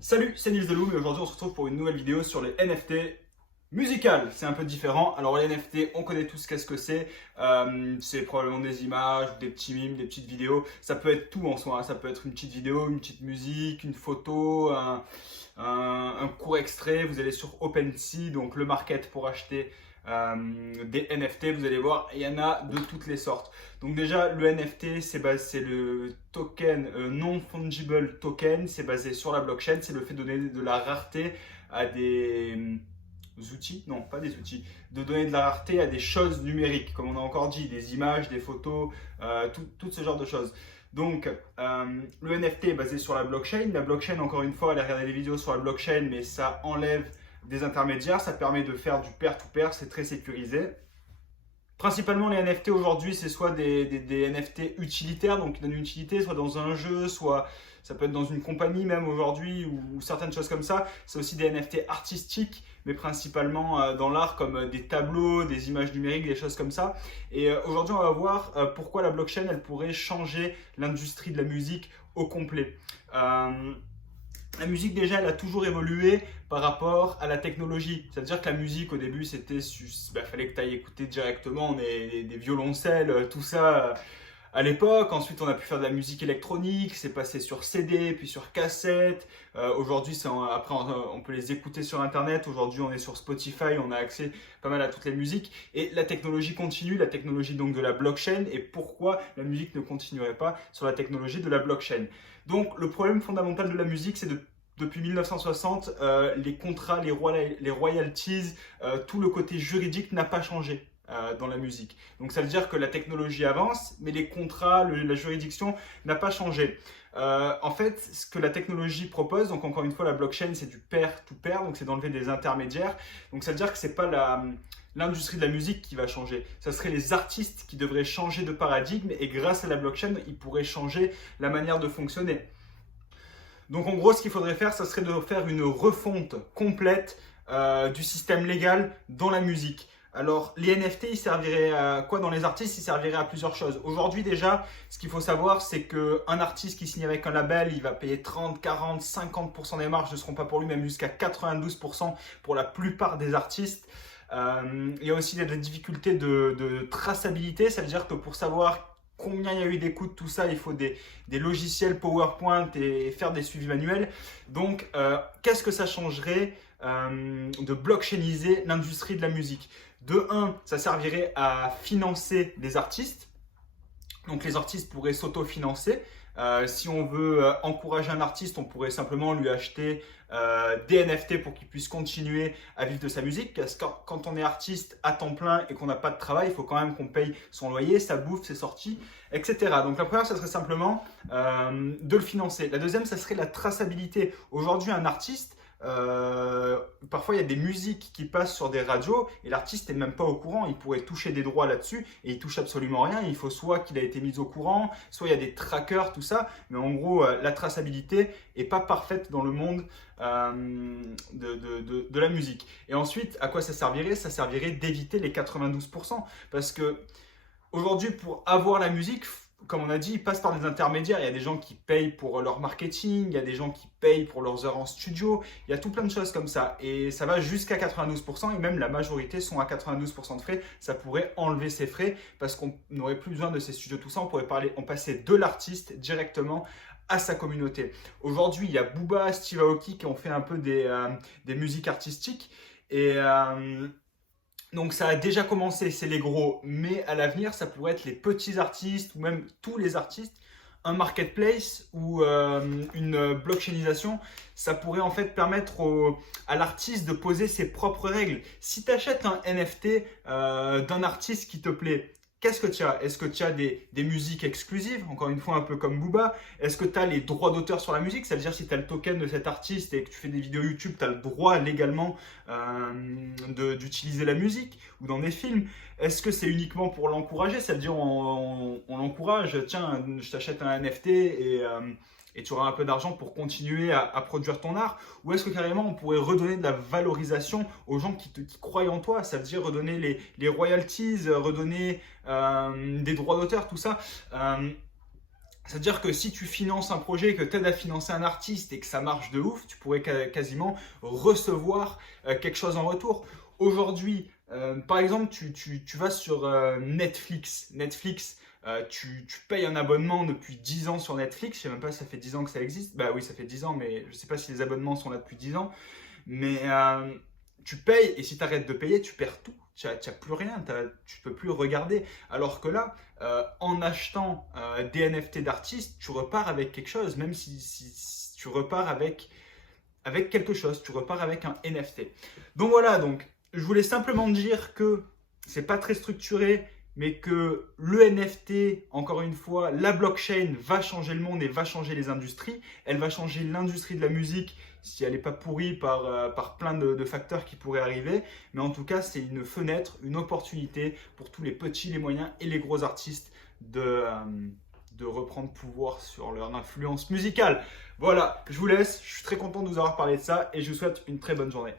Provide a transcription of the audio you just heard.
Salut, c'est Nils Deloum et aujourd'hui on se retrouve pour une nouvelle vidéo sur les NFT musicales. C'est un peu différent. Alors les NFT, on connaît tous qu'est-ce que c'est. C'est probablement des images, des petits mimes, des petites vidéos. Ça peut être tout en soi, hein. Ça peut être une petite vidéo, une petite musique, une photo, un court extrait. Vous allez sur OpenSea, donc le market pour acheter des NFT. Vous allez voir, il y en a de toutes les sortes. Donc déjà, le NFT, c'est le token non fungible token. C'est basé sur la blockchain. C'est le fait de donner de la rareté à des outils, non pas des outils, de donner de la rareté à des choses numériques, comme on a encore dit, des images, des photos, tout ce genre de choses. Donc, le NFT est basé sur la blockchain. La blockchain, encore une fois, allez regarder les vidéos sur la blockchain, mais ça enlève des intermédiaires, ça permet de faire du peer-to-peer, c'est très sécurisé. Principalement, les NFT aujourd'hui, c'est soit des NFT utilitaires, donc qui donnent une utilité, soit dans un jeu, soit ça peut être dans une compagnie même aujourd'hui, ou certaines choses comme ça. C'est aussi des NFT artistiques, mais principalement dans l'art, comme des tableaux, des images numériques, des choses comme ça. Et aujourd'hui, on va voir pourquoi la blockchain, elle pourrait changer l'industrie de la musique au complet. La musique déjà, elle a toujours évolué par rapport à la technologie. C'est-à-dire que la musique au début, fallait que tu ailles écouter directement des violoncelles, tout ça à l'époque. Ensuite, on a pu faire de la musique électronique, c'est passé sur CD, puis sur cassette. Aujourd'hui, après, on peut les écouter sur Internet. Aujourd'hui, on est sur Spotify, on a accès pas mal à toutes les musiques. Et la technologie continue, la technologie donc de la blockchain. Et pourquoi la musique ne continuerait pas sur la technologie de la blockchain? Donc, le problème fondamental de la musique, c'est depuis 1960, les contrats, les royalties, tout le côté juridique n'a pas changé dans la musique. Donc ça veut dire que la technologie avance, mais les contrats, la juridiction n'a pas changé. En fait, ce que la technologie propose, donc encore une fois, la blockchain, c'est du pair-to-pair, donc c'est d'enlever des intermédiaires. Donc ça veut dire que c'est pas l'industrie de la musique qui va changer. Ça serait les artistes qui devraient changer de paradigme et grâce à la blockchain, ils pourraient changer la manière de fonctionner. Donc en gros, ce qu'il faudrait faire, ça serait de faire une refonte complète du système légal dans la musique. Alors, les NFT, ils serviraient à quoi dans les artistes? Ils serviraient à plusieurs choses. Aujourd'hui, déjà, ce qu'il faut savoir, c'est qu'un artiste qui signe avec un label, il va payer 30, 40, 50% des marges ne seront pas pour lui, même jusqu'à 92% pour la plupart des artistes. Il y a aussi des difficultés de traçabilité, ça veut dire que pour savoir combien il y a eu d'écoutes, tout ça, il faut des logiciels PowerPoint et faire des suivis manuels. Donc, qu'est-ce que ça changerait de blockchainiser l'industrie de la musique? De un, ça servirait à financer des artistes. Donc les artistes pourraient s'autofinancer. Si on veut encourager un artiste, on pourrait simplement lui acheter des NFT pour qu'il puisse continuer à vivre de sa musique. Parce que quand on est artiste à temps plein et qu'on n'a pas de travail, il faut quand même qu'on paye son loyer, sa bouffe, ses sorties, etc. Donc la première, ça serait simplement de le financer. La deuxième, ça serait la traçabilité. Aujourd'hui, un artiste, parfois il y a des musiques qui passent sur des radios et l'artiste n'est même pas au courant. Il pourrait toucher des droits là-dessus et il touche absolument rien. Il faut soit qu'il a été mis au courant, soit il y a des trackers, tout ça. Mais en gros, la traçabilité est pas parfaite dans le monde de la musique. Et ensuite, à quoi ça servirait? Ça servirait d'éviter les 92%. Parce que aujourd'hui, pour avoir la musique, comme on a dit, ils passent par des intermédiaires. Il y a des gens qui payent pour leur marketing, il y a des gens qui payent pour leurs heures en studio, il y a tout plein de choses comme ça. Et ça va jusqu'à 92%, et même la majorité sont à 92% de frais. Ça pourrait enlever ces frais parce qu'on n'aurait plus besoin de ces studios, tout ça. On pourrait passer de l'artiste directement à sa communauté. Aujourd'hui, il y a Booba, Steve Aoki qui ont fait un peu des musiques artistiques. Et donc ça a déjà commencé, c'est les gros, mais à l'avenir, ça pourrait être les petits artistes ou même tous les artistes. Un marketplace ou une blockchainisation, ça pourrait en fait permettre à l'artiste de poser ses propres règles. Si tu achètes un NFT d'un artiste qui te plaît, qu'est-ce que tu as? Est-ce que tu as des musiques exclusives, encore une fois un peu comme Booba? Est-ce que tu as les droits d'auteur sur la musique? Ça veut dire si tu as le token de cet artiste et que tu fais des vidéos YouTube, tu as le droit légalement d'utiliser la musique ou dans des films. Est-ce que c'est uniquement pour l'encourager? Ça veut dire on l'encourage, tiens, je t'achète un NFT et tu auras un peu d'argent pour continuer à produire ton art? Ou est-ce que carrément on pourrait redonner de la valorisation aux gens qui croient en toi? Ça veut dire redonner les royalties, redonner des droits d'auteur, tout ça. C'est-à-dire que si tu finances un projet, que tu aides à financer un artiste et que ça marche de ouf, tu pourrais quasiment recevoir quelque chose en retour. Aujourd'hui, par exemple, tu vas sur Netflix. Netflix, tu payes un abonnement depuis 10 ans sur Netflix. Je sais même pas si ça fait 10 ans que ça existe. Bah oui, ça fait 10 ans, mais je sais pas si les abonnements sont là depuis 10 ans. Mais tu payes et si tu arrêtes de payer, tu perds tout. Tu n'as plus rien, tu ne peux plus regarder. Alors que là, en achetant des NFT d'artistes, tu repars avec quelque chose, même si tu repars avec quelque chose, tu repars avec un NFT. Donc voilà, donc je voulais simplement dire que c'est pas très structuré, mais que le NFT, encore une fois, la blockchain va changer le monde et va changer les industries. Elle va changer l'industrie de la musique si elle n'est pas pourrie par plein de facteurs qui pourraient arriver. Mais en tout cas, c'est une fenêtre, une opportunité pour tous les petits, les moyens et les gros artistes de reprendre pouvoir sur leur influence musicale. Voilà, je vous laisse. Je suis très content de vous avoir parlé de ça et je vous souhaite une très bonne journée.